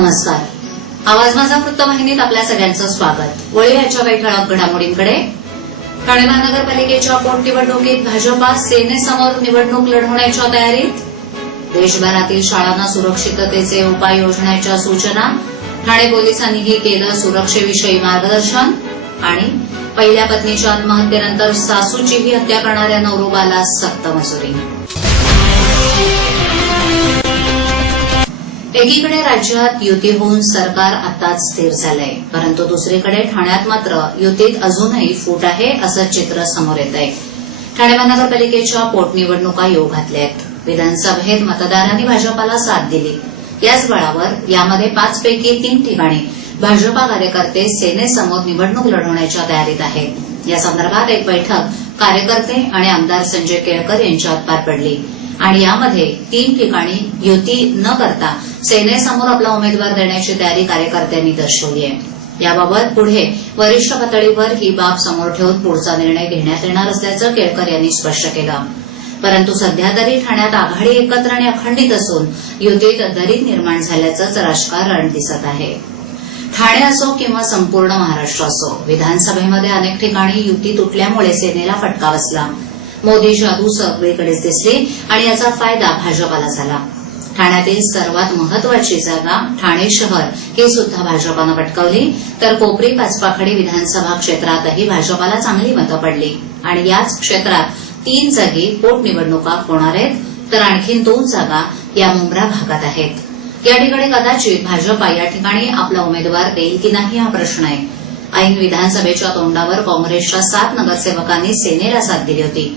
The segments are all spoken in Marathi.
नमस्कार. आवाज माझा वृत्तवाहिनीत आपल्या सगळ्यांचं स्वागत. वळूया याच्या काही ठळक घडामोडींकडे. ठाणे महानगरपालिकेच्या पोटनिवडणुकीत भाजपा सेनेसमोर निवडणूक लढवण्याच्या तयारीत. देशभरातील शाळांना सुरक्षिततेचे उपाय योजण्याच्या सूचना. ठाणे पोलिसांनीही केलं सुरक्षेविषयी मार्गदर्शन. आणि पहिल्या पत्नीच्या आत्महत्येनंतर सासूचीही हत्या करणाऱ्या नवरोबाला सक्त मजुरी. एकीकडे राज्यात युती होऊन सरकार आताच स्थिर झालंय, परंतु दुसरीकडे ठाण्यात मात्र युतीत अजूनही फूट आहे असं चित्र समोर येत आहे. ठाणे महानगरपालिकेच्या पोटनिवडणुका येऊ घातल्या आहेत. विधानसभेत मतदारांनी भाजपाला साथ दिली. याच बळावर यामध्ये 5 पैकी 3 ठिकाणी भाजपा कार्यकर्ते सेनेसमोर निवडणूक लढवण्याच्या तयारीत आहेत. या संदर्भात एक बैठक कार्यकर्ते आणि आमदार संजय केळकर यांच्यात पार पडली आणि यामध्ये 3 ठिकाणी युती न करता सेनेसमोर आपला उमेदवार देण्याची तयारी कार्यकर्त्यांनी दर्शवली आहे. याबाबत पुढे वरिष्ठ पातळीवर ही बाब समोर ठेवून पुढचा निर्णय घेण्यात येणार असल्याचं केळकर यांनी स्पष्ट केलं. परंतु सध्या तरी ठाण्यात आघाडी एकत्र आणि अखंडित असून युतीत दरी निर्माण झाल्याचंच राजकारण दिसत आहे. ठाणे असो किंवा संपूर्ण महाराष्ट्र असो, विधानसभेमध्ये अनेक ठिकाणी युती तुटल्यामुळे सेनेला फटका बसला. मोदी जादू सगळीकडेच दिसली आणि याचा फायदा भाजपाला झाला. ठाण्यातील सर्वात महत्वाची जागा ठाणे शहर ही सुद्धा भाजपानं पटकावली, तर कोपरी पाचपाखडी विधानसभा क्षेत्रातही भाजपाला चांगली मतं पडली आणि याच क्षेत्रात 3 जागी पोटनिवडणुका होणार आहेत, तर आणखी 2 जागा या मुंब्रा भागात आहेत. या ठिकाणी कदाचित भाजपा या ठिकाणी आपला उमेदवार देईल की नाही हा प्रश्न आहे. ऐन विधानसभेच्या तोंडावर काँग्रेसच्या 7 नगरसेवकांनी सेनेला साथ दिली होती.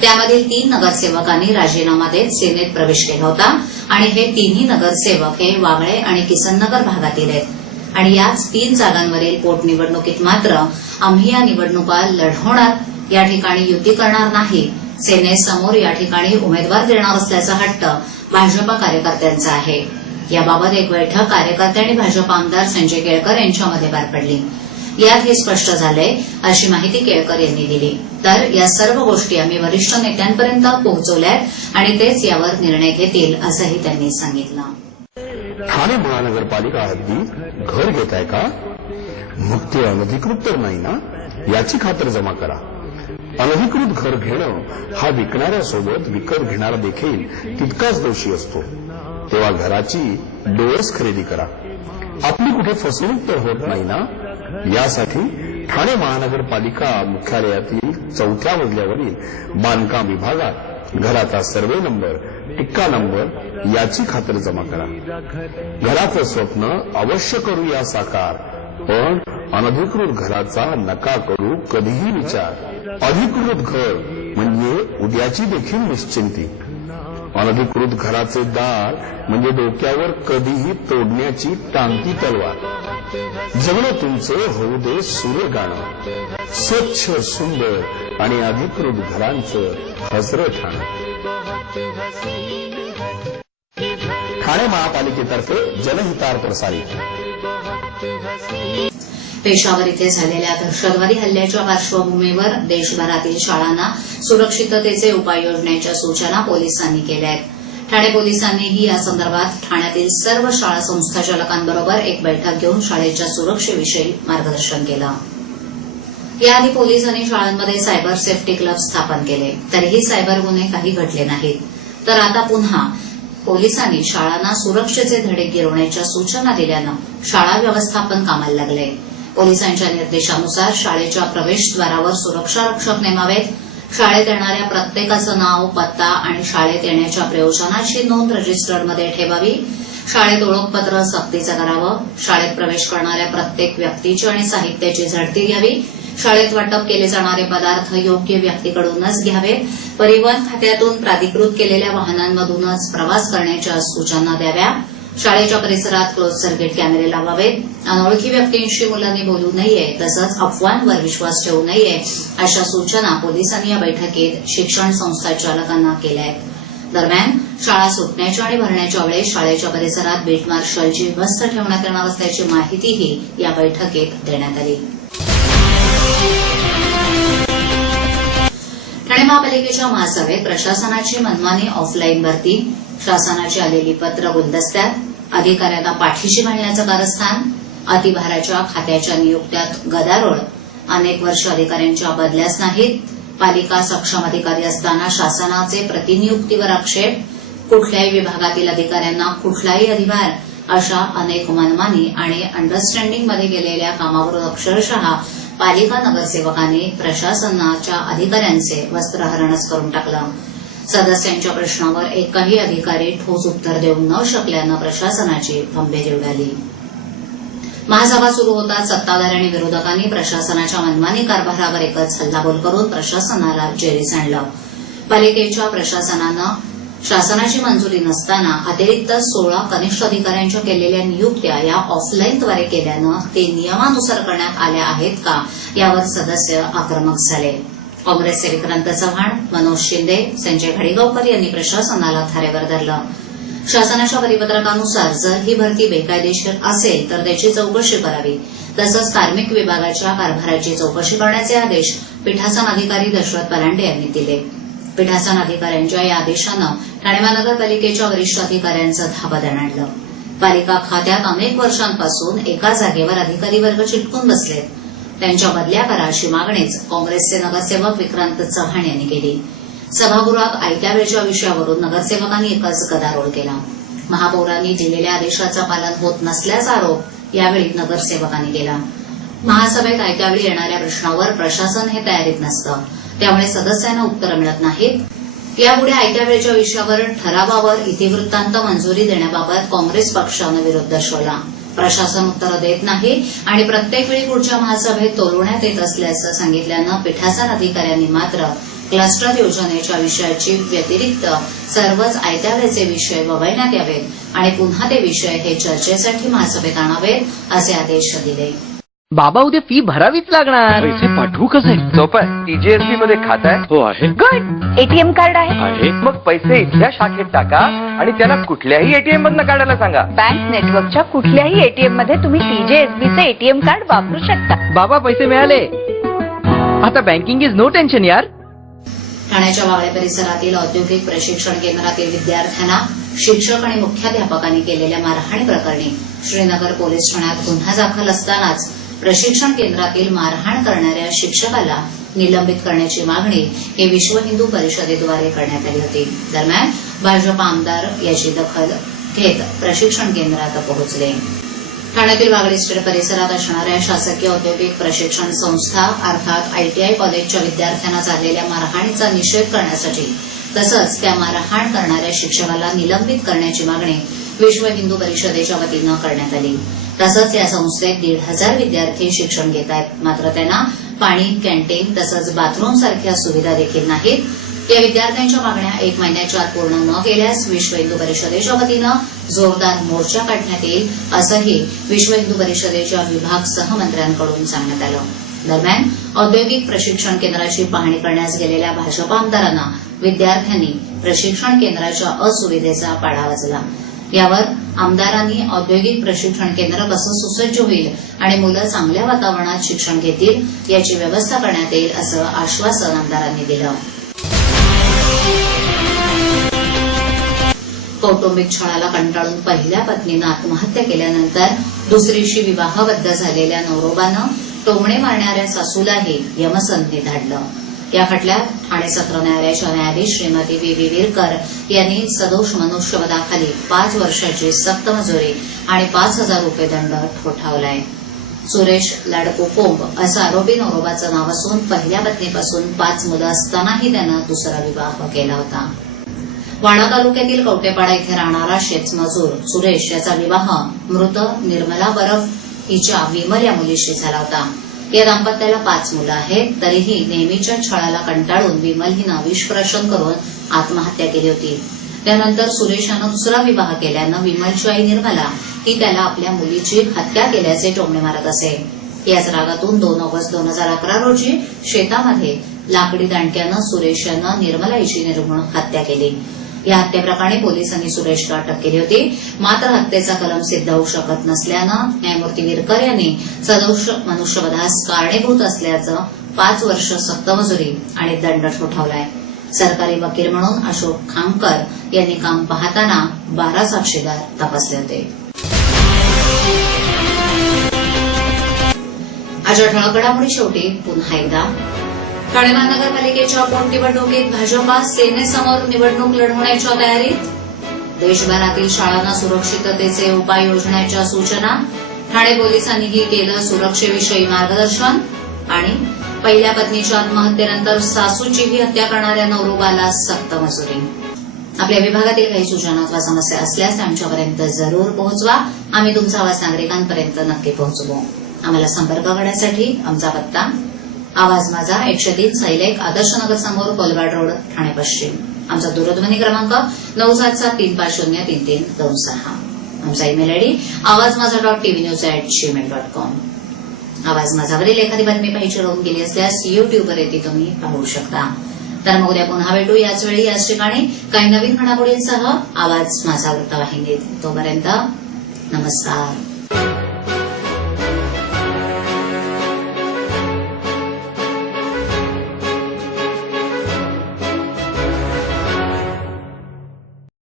त्यामधील 3 नगरसेवकांनी राजीनामा देत सेनेत प्रवेश केला होता आणि हे 3ही नगरसेवक हे वागळे आणि किसननगर भागातील आहेत. आणि याच 3 जागांवरील पोटनिवडणुकीत मात्र आम्ही या निवडणुका लढवणार, या ठिकाणी युती करणार नाही, सेनेसमोर या ठिकाणी उमेदवार देणार असल्याचा हट्ट भाजपा कार्यकर्त्यांचा आहे. याबाबत एक बैठक कार्यकर्ते आणि भाजपा आमदार संजय केळकर यांच्यामध्ये पार पडली. यात हे स्पष्ट झालंय अशी माहिती केळकर यांनी दिली. तर या सर्व गोष्टी आम्ही वरिष्ठ नेत्यांपर्यंत पोहोचवल्यात आणि तेच यावर निर्णय घेतील असंही त्यांनी सांगितलं. ठाणे महानगरपालिका हद्दीत घर घेताय का? मग ते अनधिकृत तर नाही ना, याची खातर जमा करा. अनधिकृत घर घेणं हा विकणाऱ्यासोबत विकत घेणारा देखील तितकाच दोषी असतो. तेव्हा घराची डोळस खरेदी करा. आपली कुठे फसवणूक तर होत नाही ना, यासाठी ठाणे महानगरपालिका मुख्यालयातील 4थ्या मजल्यावरील बांधकाम विभागात घराचा सर्वे नंबर, टिक्का नंबर याची खातर जमा करा. घराचं स्वप्न अवश्य करूया साकार, पण अनधिकृत घराचा नका करू कधीही विचार. अधिकृत घर म्हणजे उद्याची देखील निश्चिंती. अनधिकृत घराचे दार म्हणजे डोक्यावर कधीही तोडण्याची टांगती तलवार. जगणं तुमचं होऊ दे सूर्यगाणं, स्वच्छ सुंदर आणि अधिकृत घरांचं हजरं ठाणं. ठाणे महापालिकेतर्फे जनहितार्थ प्रसारित. पेशावर इथे झालेल्या दहशतवादी हल्ल्याच्या पार्श्वभूमीवर देशभरातील शाळांना सुरक्षिततेचे उपाय योजण्याच्या सूचना पोलिसांनी केल्या आहेत. ठाणे पोलिसांनीही या संदर्भात ठाण्यातील सर्व शाळा संस्थाचालकांबरोबर एक बैठक घेऊन शाळेच्या सुरक्षेविषयी मार्गदर्शन केलं. याआधी पोलिसांनी शाळांमध्ये सायबर सेफ्टी क्लब स्थापन केले, तरीही सायबर गुन्हे काही घडले नाहीत. तर आता पुन्हा पोलिसांनी शाळांना सुरक्षेचे धडे गिरवण्याच्या सूचना दिल्यानं शाळा व्यवस्थापन कामाला लागले. पोलिसांच्या निर्देशानुसार शाळेच्या प्रवेशद्वारावर सुरक्षा रक्षक नेमावेत. शाळेत येणाऱ्या प्रत्येकाचं नाव, पत्ता आणि शाळेत येण्याच्या प्रयोजनाची नोंद रजिस्टरमध्ये ठेवावी. शाळेत ओळखपत्र सक्तीचं करावं. शाळेत प्रवेश करणाऱ्या प्रत्येक व्यक्तीची आणि साहित्याची झडती घ्यावी. शाळेत वाटप केले जाणारे पदार्थ योग्य व्यक्तीकडूनच घ्यावेत. परिवहन खात्यातून प्राधिकृत केलेल्या वाहनांमधूनच प्रवास करण्याच्या सूचना द्याव्या. शाळेच्या परिसरात क्लोज सर्किट कॅमेरे लावावेत. अनोळखी व्यक्तींशी मुलांनी बोलू नये, तसंच अफवांवर विश्वास ठेवू नये अशा सूचना पोलिसांनी या बैठकीत शिक्षण संस्थाचालकांना केल्या आहेत. दरम्यान शाळा सुटण्याच्या आणि भरण्याच्या वेळेस शाळेच्या परिसरात बीट मार्शलची गस्त ठेवण्यात येणार असल्याची माहितीही या बैठकीत देण्यात आली. ठाणे महापालिकेच्या महासभेत प्रशासनाची मनमानी ऑफलाईन भरती, शासनाची आलेली पत्र गुलदस्त्यात, अधिकाऱ्यांना पाठीशी घालण्याचं कारस्थान, अतिभाराच्या खात्याच्या नियुक्त्यात गदारोळ, अनेक वर्ष अधिकाऱ्यांच्या बदल्याच नाहीत, पालिका सक्षम अधिकारी असताना शासनाचे प्रतिनियुक्तीवर आक्षेप, कुठल्याही विभागातील अधिकाऱ्यांना कुठलाही अधिभार, अशा अनेक मनमानी आणि अंडरस्टँडिंगमध्ये केलेल्या कामावरून अक्षरशः पालिका नगरसेवकांनी प्रशासनाच्या अधिकाऱ्यांचे वस्त्रहरणच करून टाकलं. सदस्यांच्या प्रश्नावर एकही अधिकारी ठोस उत्तर देऊ न शकल्यानं प्रशासनाची भंबेरी उडाली. महासभा सुरू होताच सत्ताधारी आणि विरोधकांनी प्रशासनाच्या मनमानी कारभारावर एकच हल्लाबोल करून प्रशासनाला जेरीस आणलं. पालिकेच्या प्रशासनानं शासनाची मंजुरी नसताना अतिरिक्त 16 कनिष्ठ अधिकाऱ्यांच्या केलेल्या नियुक्त्या या ऑफलाईनद्वारे केल्यानं ते नियमानुसार करण्यात आल्या आहेत का, यावर सदस्य आक्रमक झाले. काँग्रेसचे विक्रांत चव्हाण, मनोज शिंदे, संजय घाडीगावकर यांनी प्रशासनाला थारेवर धरलं. शासनाच्या परिपत्रकानुसार जर ही भरती बेकायदेशीर असेल तर त्याची चौकशी करावी, तसंच कार्मिक विभागाच्या कारभाराची चौकशी करण्याचे आदेश पीठासन अधिकारी दशरथ पलांडे यांनी दिले. पीठासन अधिकाऱ्यांच्या या आदेशानं ठाणे महानगरपालिकेच्या वरिष्ठ अधिकाऱ्यांचं धाबदण आणलं. पालिका खात्यात अनेक वर्षांपासून एका जागेवर अधिकारी वर्ग चिटकून बसलेत. त्यांच्या बदल्या करा अशी मागणीच काँग्रेसचे नगरसेवक विक्रांत चव्हाण यांनी केली. सभागृहात आयत्या वेळच्या विषयावरून नगरसेवकांनी एकच गदारोळ केला. महापौरांनी दिलेल्या आदेशाचं पालन होत नसल्याचा आरोप यावेळी नगरसेवकांनी केला. महासभेत आयत्या वेळी येणाऱ्या प्रश्नावर प्रशासन हे तयारीत नसतं, त्यामुळे सदस्यांना उत्तरं मिळत नाहीत. यापुढे आयत्या वेळच्या विषयावर ठरावावर इतिवृत्तांत मंजुरी देण्याबाबत काँग्रेस पक्षानं विरोध दर्शवला. प्रशासन उत्तरं देत नाही आणि प्रत्येक वेळी पुढच्या महासभेत तोलवण्यात येत असल्याचं सांगितल्यानं पीठासन अधिकाऱ्यांनी मात्र क्लस्टर योजनेच्या विषयाची व्यतिरिक्त सर्वच आयत्या वेळचे विषय वगळण्यात यावेत आणि पुन्हा ते विषय हे चर्चेसाठी महासभेत आणावेत असे आदेश दिले. बाबा उद्या फी भरावीच लागणार. पैसे पाठवू कसे? सोपं आहे. टीजीएसबी मध्ये खातं आहे? हो आहे. गुड. एटीएम कार्ड आहे? मग पैसे इथल्या शाखेत टाका आणि त्याला कुठल्याही एटीएम मधनं काढायला सांगा. बँक नेटवर्कच्या कुठल्याही एटीएम मध्ये तुम्ही टीजेएसबीचे एटीएम कार्ड वापरू शकता. बाबा पैसे मिळाले. आता बँकिंग इज नो टेन्शन यार. ठाण्याच्या वागळे परिसरातील औद्योगिक प्रशिक्षण केंद्रातील विद्यार्थ्यांना शिक्षक आणि मुख्याध्यापकांनी केलेल्या मारहाणी प्रकरणी श्रीनगर पोलीस ठाण्यात गुन्हा दाखल असतानाच प्रशिक्षण केंद्रातील मारहाण करणाऱ्या शिक्षकाला निलंबित करण्याची मागणी ही विश्व हिंदू परिषदेद्वारे करण्यात आली होती. दरम्यान भाजप आमदार याची दखल घेत प्रशिक्षण केंद्रात पोहोचले. ठाण्यातील वागळे स्टेट परिसरात असणाऱ्या शासकीय औद्योगिक प्रशिक्षण संस्था अर्थात आयटीआय कॉलेजच्या विद्यार्थ्यांना झालेल्या मारहाणीचा निषेध करण्यासाठी तसंच त्या मारहाण करणाऱ्या शिक्षकाला निलंबित करण्याची मागणी विश्व हिंदू परिषदेच्या वतीनं करण्यात आली. तसंच या संस्थेत 1,500 विद्यार्थी शिक्षण घेत आहेत, मात्र त्यांना पाणी, कॅन्टीन तसंच बाथरूम सारख्या सुविधा देखील नाहीत. या विद्यार्थ्यांच्या मागण्या 1 महिन्याच्या आत पूर्ण न केल्यास विश्व हिंदू परिषदेच्या वतीनं जोरदार मोर्चा काढण्यात येईल असंही विश्व हिंदू परिषदेच्या विभाग सहमंत्र्यांकडून सांगण्यात आलं. दरम्यान औद्योगिक प्रशिक्षण केंद्राची पाहणी करण्यास गेलेल्या भाजप आमदारांना विद्यार्थ्यांनी प्रशिक्षण केंद्राच्या असुविधेचा पाडा वाजला. यावर आमदारांनी औद्योगिक प्रशिक्षण केंद्र कसं सुसज्ज होईल आणि मुलं चांगल्या वातावरणात शिक्षण घेतील याची व्यवस्था करण्यात येईल असं आश्वासन आमदारांनी दिलं. कौटुंबिक छळाला कंटाळून पहिल्या पत्नीनं आत्महत्या केल्यानंतर दुसरीशी विवाहबद्ध झालेल्या नवरोबानं टोमणे मारणाऱ्या सासूलाही यमसदनी धाडलं. या खटल्यात ठाणे सत्र न्यायालयाच्या न्यायाधीश श्रीमती व्ही विरकर यांनी सदोष मनुष्यवधाखाली 5 वर्षाची सक्त मजुरी आणि 5,000 रुपये दंड ठोठावलाय. सुरेश लाडकोकोंब असं आरोपी नवरोबाचं नाव असून पहिल्या पत्नीपासून 5 मुलं असतानाही त्यानं दुसरा विवाह केला होता. वाडा तालुक्यातील कवटेपाडा इथे राहणारा शेतमजूर सुरेश याचा विवाह मृत निर्मला बरफ हिच्या विमल या मुलीशी झाला होता. या दाम्पत्याला 5 मुलं आहेत. तरीही नेहमीच्या छळाला कंटाळून विमल हिनं विषप्राशन करून आत्महत्या केली होती. त्यानंतर सुरेश यानं दुसरा विवाह केल्यानं विमलची आई निर्मला ही त्याला आपल्या मुलीची हत्या केल्याचे टोमणे मारत असे. याच रागातून 2 ऑगस्ट 2011 रोजी शेतामध्ये लाकडी दांडक्यानं सुरेश यानं निर्मला हिची निर्घृण हत्या केली. या हत्येप्रकरणी पोलिसांनी सुरेशला अटक केली होती. मात्र हत्येचा कलम सिद्ध होऊ शकत नसल्यानं न्यायमूर्ती विरकर यांनी सदोष मनुष्यवधास कारणीभूत असल्याचं 5 वर्ष सक्तमजुरी आणि दंड ठोठावलाय. सरकारी वकील म्हणून अशोक खामकर यांनी काम पाहताना 12 साक्षीदार तपासले होते. आजच्या ठळक घडामोडी शेवटी पुन्हा एकदा. ठाणे महानगरपालिकेच्या पोटनिवडणुकीत भाजपा सेनेसमोर निवडणूक लढवण्याच्या तयारीत. देशभरातील शाळांना सुरक्षिततेचे उपाय योजण्याच्या सूचना. ठाणे पोलिसांनीही केलं सुरक्षेविषयी मार्गदर्शन. आणि पहिल्या पत्नीच्या आत्महत्येनंतर सासूचीही हत्या करणाऱ्या नवरोबाला सक्त मजुरी. आपल्या विभागातील काही सूचना अथवा समस्या असल्यास आमच्यापर्यंत जरूर पोहोचवा. आम्ही तुमचा आवाज नागरिकांपर्यंत नक्की पोहोचवू. आम्हाला संपर्क करण्यासाठी आमचा पत्ता आवाज माझा 103 सैलेख आदर्शनगर समोर कोलवाड रोड ठाणे पश्चिम. आमचा दूरध्वनी क्रमांक 9775033326. आमचा ईमेल आयडी awazmaza.tvnews@gmail.com. आवाज माझावरील एखादी बातमी पाहिजे राहून गेली असल्यास युट्यूबवर ती तुम्ही पाहू शकता. तर मग उद्या पुन्हा भेटू याच वेळी याच ठिकाणी काही नवीन घडामोडींसह आवाज माझा वृत्तवाहिनीत. तोपर्यंत नमस्कार.